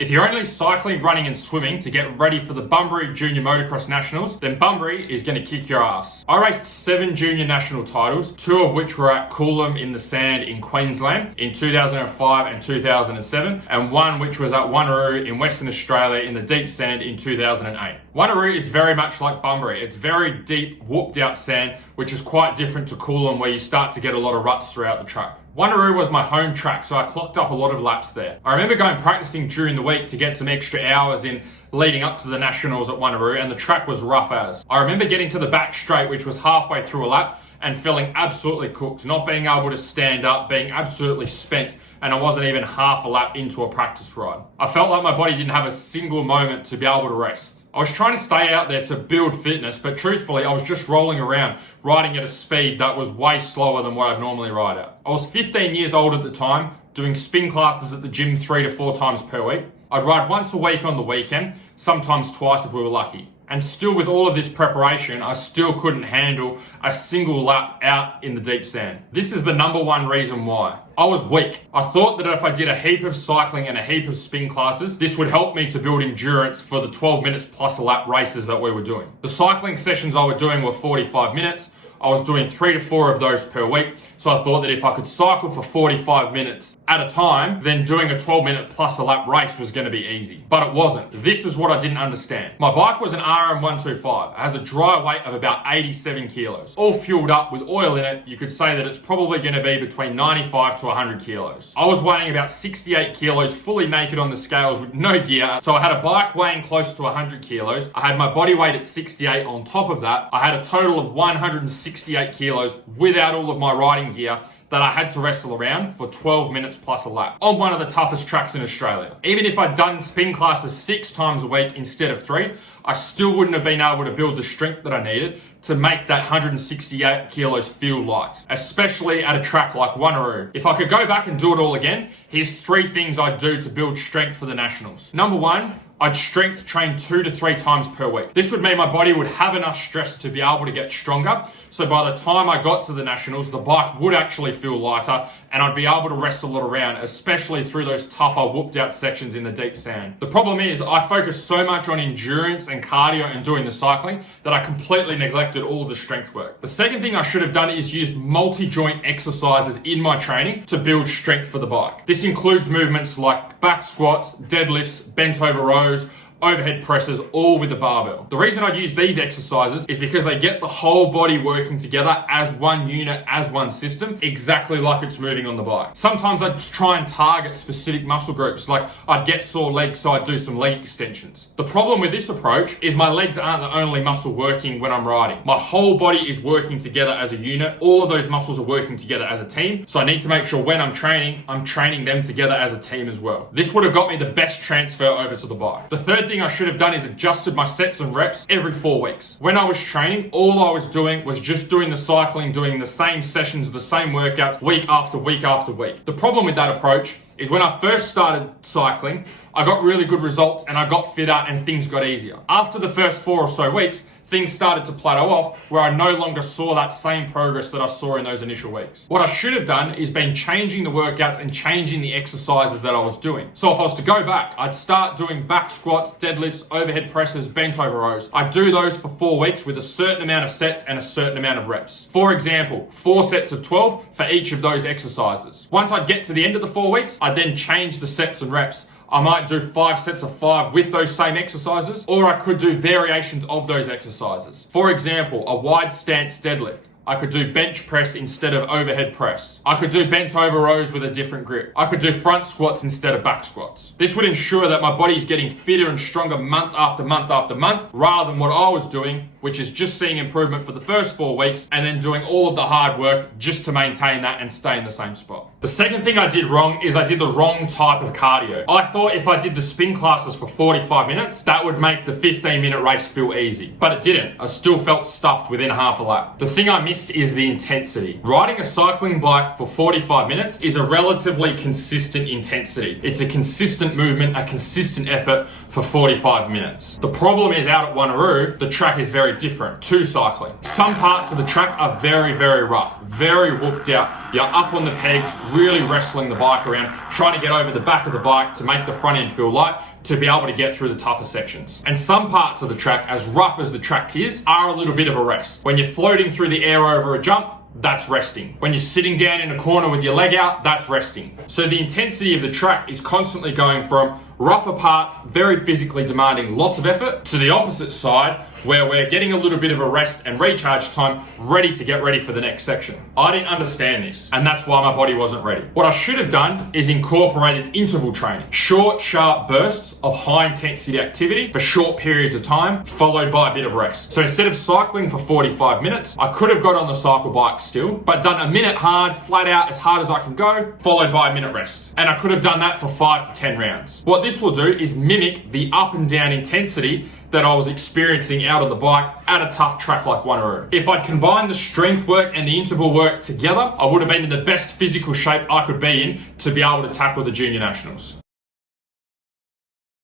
If you're only cycling, running and swimming to get ready for the Bunbury Junior Motocross Nationals, then Bunbury is going to kick your ass. I raced 7 junior national titles, 2 of which were at Coolum in the Sand in Queensland in 2005 and 2007, and 1 which was at Wanneroo in Western Australia in the Deep Sand in 2008. Wanneroo is very much like Bunbury. It's very deep, whooped out sand, which is quite different to Coolum where you start to get a lot of ruts throughout the track. Wanneroo was my home track, so I clocked up a lot of laps there. I remember going practicing during the week to get some extra hours in leading up to the Nationals at Wanneroo, and the track was rough as. I remember getting to the back straight, which was halfway through a lap, and feeling absolutely cooked, not being able to stand up, being absolutely spent, and I wasn't even half a lap into a practice ride. I felt like my body didn't have a single moment to be able to rest. I was trying to stay out there to build fitness, but truthfully, I was just rolling around, riding at a speed that was way slower than what I'd normally ride at. I was 15 years old at the time, doing spin classes at the gym 3 to 4 times per week. I'd ride once a week on the weekend, sometimes twice if we were lucky. And still with all of this preparation, I still couldn't handle a single lap out in the deep sand. This is the number one reason why. I was weak. I thought that if I did a heap of cycling and a heap of spin classes, this would help me to build endurance for the 12 minutes plus a lap races that we were doing. The cycling sessions I was doing were 45 minutes. I was doing 3 to 4 of those per week. So I thought that if I could cycle for 45 minutes at a time, then doing a 12-minute plus a lap race was going to be easy. But it wasn't. This is what I didn't understand. My bike was an RM125. It has a dry weight of about 87 kilos. All fueled up with oil in it, you could say that it's probably going to be between 95 to 100 kilos. I was weighing about 68 kilos, fully naked on the scales with no gear. So I had a bike weighing close to 100 kilos. I had my body weight at 68 on top of that. I had a total of 168 kilos without all of my riding gear that I had to wrestle around for 12 minutes plus a lap on one of the toughest tracks in Australia. Even if I'd done spin classes 6 times a week instead of 3, I still wouldn't have been able to build the strength that I needed to make that 168 kilos feel light, especially at a track like Wanneroo. If I could go back and do it all again, here's 3 things I'd do to build strength for the Nationals. Number 1, I'd strength train 2 to 3 times per week. This would mean my body would have enough stress to be able to get stronger. So by the time I got to the Nationals, the bike would actually feel lighter and I'd be able to wrestle it around, especially through those tougher whooped out sections in the deep sand. The problem is I focused so much on endurance and cardio and doing the cycling that I completely neglected all of the strength work. The second thing I should have done is used multi-joint exercises in my training to build strength for the bike. This includes movements like back squats, deadlifts, bent over rows, overhead presses, all with the barbell. The reason I'd use these exercises is because they get the whole body working together as one unit, as one system, exactly like it's moving on the bike. Sometimes I'd just try and target specific muscle groups, like I'd get sore legs, so I'd do some leg extensions. The problem with this approach is my legs aren't the only muscle working when I'm riding. My whole body is working together as a unit. All of those muscles are working together as a team, so I need to make sure when I'm training them together as a team as well. This would have got me the best transfer over to the bike. The third thing I should have done is adjusted my sets and reps every 4 weeks. When I was training, all I was doing was just doing the cycling, doing the same sessions, the same workouts, week after week after week. The problem with that approach is when I first started cycling, I got really good results and I got fitter and things got easier. After the first 4 or so weeks, things started to plateau off where I no longer saw that same progress that I saw in those initial weeks. What I should have done is been changing the workouts and changing the exercises that I was doing. So if I was to go back, I'd start doing back squats, deadlifts, overhead presses, bent over rows. I'd do those for 4 weeks with a certain amount of sets and a certain amount of reps. For example, 4 sets of 12 for each of those exercises. Once I'd get to the end of the 4 weeks, I'd then change the sets and reps. I might do 5 sets of 5 with those same exercises, or I could do variations of those exercises. For example, a wide stance deadlift. I could do bench press instead of overhead press. I could do bent over rows with a different grip. I could do front squats instead of back squats. This would ensure that my body's getting fitter and stronger month after month after month, rather than what I was doing, which is just seeing improvement for the first 4 weeks and then doing all of the hard work just to maintain that and stay in the same spot. The second thing I did wrong is I did the wrong type of cardio. I thought if I did the spin classes for 45 minutes, that would make the 15-minute race feel easy. But it didn't. I still felt stuffed within half a lap. The thing I missed is the intensity. Riding a cycling bike for 45 minutes is a relatively consistent intensity. It's a consistent movement, a consistent effort for 45 minutes. The problem is out at Wanneroo, the track is very very different to cycling. Some parts of the track are very, very rough, very whooped out. You're up on the pegs, really wrestling the bike around, trying to get over the back of the bike to make the front end feel light, to be able to get through the tougher sections. And some parts of the track, as rough as the track is, are a little bit of a rest. When you're floating through the air over a jump, that's resting. When you're sitting down in a corner with your leg out, that's resting. So the intensity of the track is constantly going from rougher parts, very physically demanding lots of effort, to the opposite side, where we're getting a little bit of a rest and recharge time, ready to get ready for the next section. I didn't understand this, and that's why my body wasn't ready. What I should have done is incorporated interval training. Short, sharp bursts of high intensity activity for short periods of time, followed by a bit of rest. So instead of cycling for 45 minutes, I could have got on the cycle bike still, but done a minute hard, flat out, as hard as I can go, followed by a minute rest. And I could have done that for 5 to 10 rounds. What this will do is mimic the up and down intensity that I was experiencing out on the bike at a tough track like Wanneroo. If I'd combined the strength work and the interval work together, I would have been in the best physical shape I could be in to be able to tackle the Junior Nationals.